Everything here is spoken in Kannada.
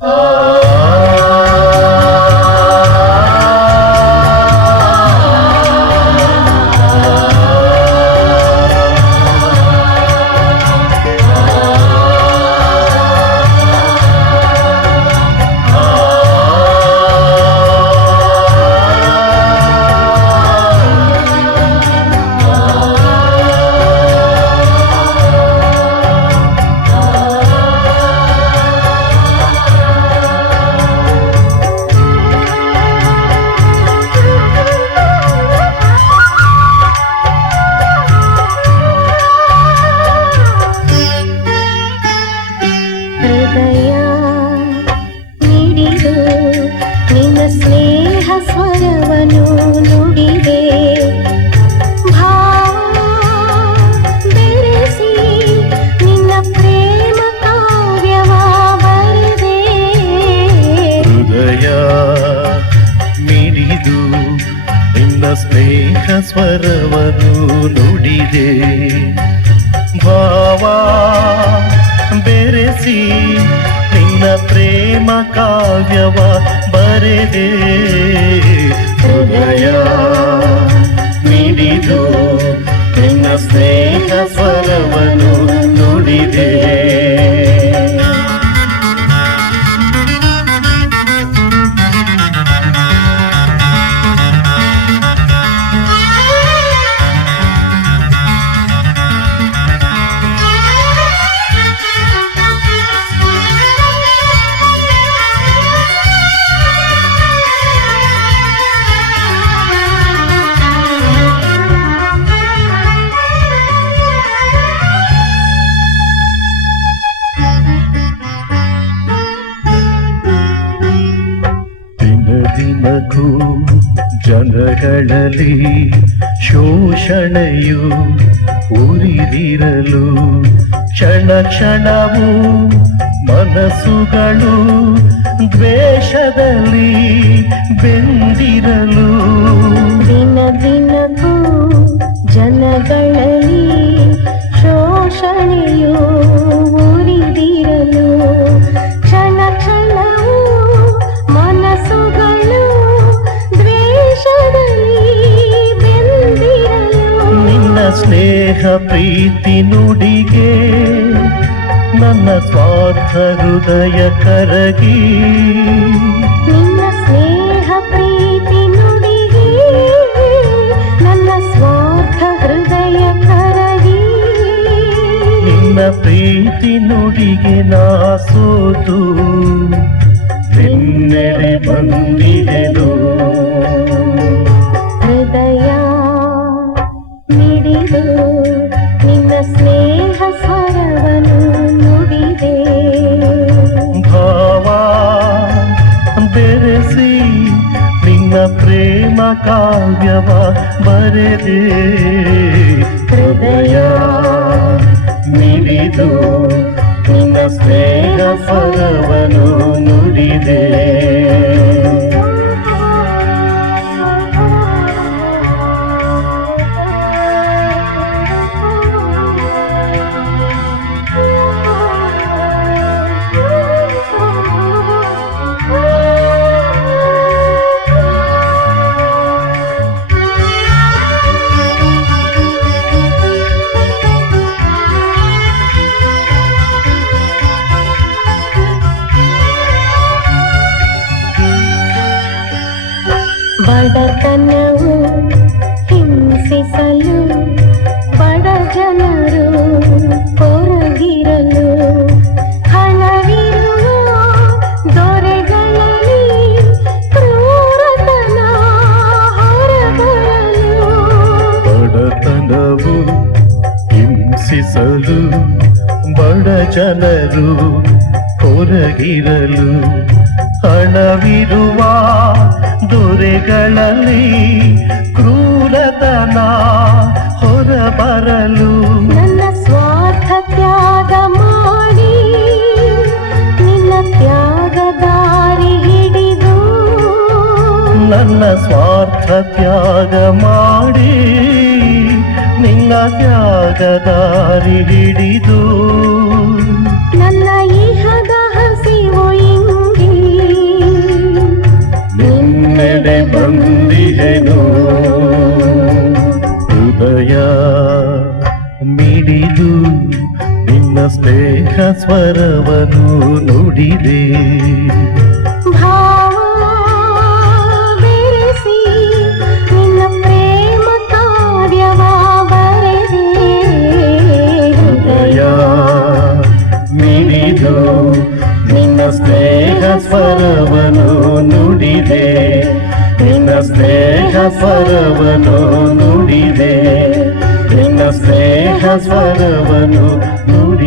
Oh. ಹೃದಯ ನೀಡಿದು. ನಿನ್ನ ಸ್ನೇಹ ಸ್ವರವನು ನುಡಿದೆ. ಬೆರೆಸಿ ನಿನ್ನ ಪ್ರೇಮ ಕಾವ್ಯವ ನಿನ್ನ ಸ್ನೇಹ ಸ್ವರವನ್ನು ನುಡಿದೆ. ಭಾವ ಬೆರೆಸಿ ನಿನ್ನ ಪ್ರೇಮ ಕಾವ್ಯವ ಬರೆದೆ. ಹೃದಯ ಮಿಡಿದು ನಿನ್ನ ಸ್ನೇಹ ಸ್ವರವನ್ನು ನುಡಿದೆ. ಜನಗಳಲ್ಲಿ ಶೋಷಣೆಯು ಉರಿದಿರಲು ಕ್ಷಣ ಕ್ಷಣವು ಮನಸ್ಸುಗಳು ದ್ವೇಷದಲ್ಲಿ ಬೆಂದಿರಲು ಸ್ನೇಹ ಪ್ರೀತಿ ನುಡಿಗೆ ನನ್ನ ಸ್ವಾರ್ಥ ಹೃದಯ ಕರಗಿ. ನಿನ್ನ ಸ್ನೇಹ ಪ್ರೀತಿ ನುಡಿಗೆ ನನ್ನ ಸ್ವಾರ್ಥ ಹೃದಯ ಕರಗಿ. ನಿನ್ನ ಪ್ರೀತಿ ನುಡಿಗೆ ನಾ ಸೋತು ನಿನ್ನೆಡೆ ಬಂದಿದೆನು ಕಾವ್ಯವ ಬರೆದೆ ಬಡತನವು ಹಿಂಸಿಸಲು, ಬಡ ಜನರು ಕೊರಗಿರಲು ಹಣವಿರುವ ದೊರೆಗಳಲ್ಲಿ ಕ್ರೂರತನ ಹೊರಬರಲು. ಬಡತನವು ಹಿಂಸಿಸಲು, ಬಡ ಜನರು ಹೊರಗಿರಲು, ಹಣವಿರುವ ದೊರೆಗಳಲ್ಲಿ ಕ್ರೂರತನ ಹೊರಬರಲು. ನನ್ನ ಸ್ವಾರ್ಥ ತ್ಯಾಗ ಮಾಡಿ ನಿನ್ನ ತ್ಯಾಗ ದಾರಿ ಹಿಡಿದು. ನನ್ನ ಸ್ವಾರ್ಥ ತ್ಯಾಗ ಮಾಡಿ ನಿನ್ನ ತ್ಯಾಗ ದಾರಿ ಹಿಡಿದು. ನನ್ನ ಸ್ನೇಹ ಸ್ವರವನು ನುಡಿದೆ ನಿನ್ನ ಸ್ನೇಹ ಸ್ವರವನು ನುಡಿದೆ ನಿನ್ನ ಸ್ನೇಹ ಸ್ವರವನು ನುಡಿದೆ ನಿನ್ನ ಸ್ನೇಹ ಸ್ವರವನು ನುಡಿದೆ